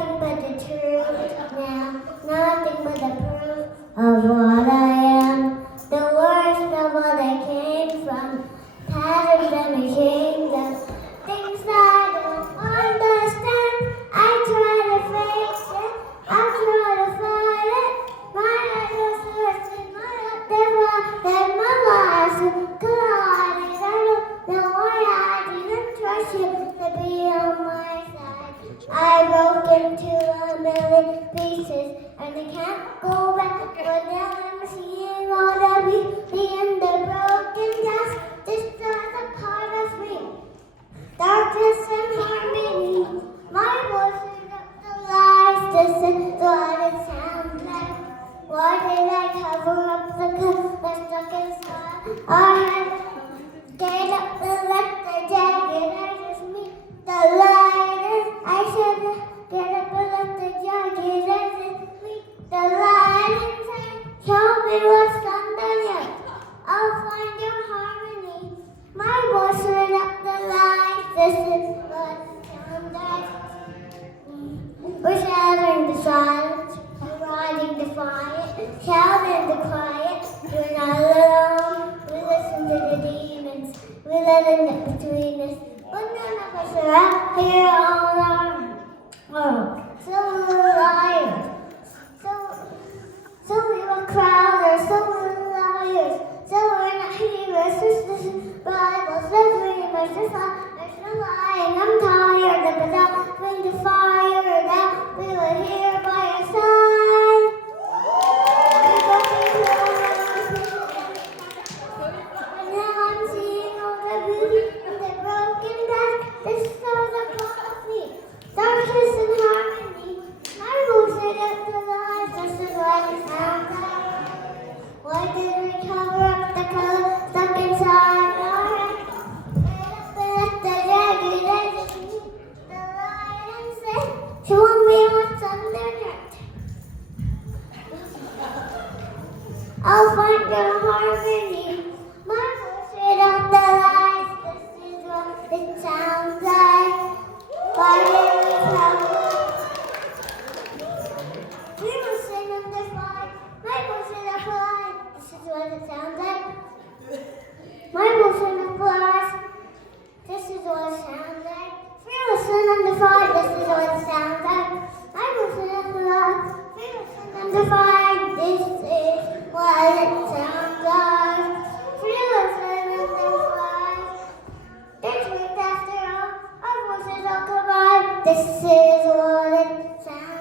nothing but the truth now, nothing but the proof of what I am. The worst of what I came from, patterns and machines, things I don't understand. I try to fix it, I try to fight it. My eyes are twisted, my heart and my lies collided. I don't know why I didn't trust you to be on my side. I broke into a million pieces and I can't go back. But now I'm seeing all the beauty in the broken glass. This is a part of me. Darkness and harmony. My voice is up the lies. This is what it sounds like. Why did I cover up the color stuck inside our head? Get up and let the jagged edges meet the light. I said, get up and let the jagged edges meet the light inside. Show me what's underneath. I'll find your harmony. My voice lit up the light. This is what it sounds like. We're shattering the silence, riding defiant, shouting the quiet. We're not alone. We listen to the demons. We let it get between us. But none of us are out here on our own. So we're liars. So we were crowders. So we're liars. So we're not heroes. This is Bibles. Let's dreamers. There's no lying. I'm tired of it all. When the fire out, we were here by our side. We go and now I'm seeing all the beauty in the broken glass. This is all the part of me. Darkness and harmony. My voice lit up the light. This is what it sounds like. Why did we cover up the color stuck inside our head? Let the jagged edges meet the light and say, show me what's underneath. I'll find your harmony. My voice lit up the lights. This is what it sounds like. Why did we cover? We were singing the fire. My voice lit up the light. This is what it sounds like. My voice lit up the light. This is what it sounds like. Fearless and undefined. This is what it sounds like. My voice lit up the light. Fearless and undefined. This is what it sounds like. Fearless and undefined. There's truth after all. Our voices all combined. This is what it sounds like.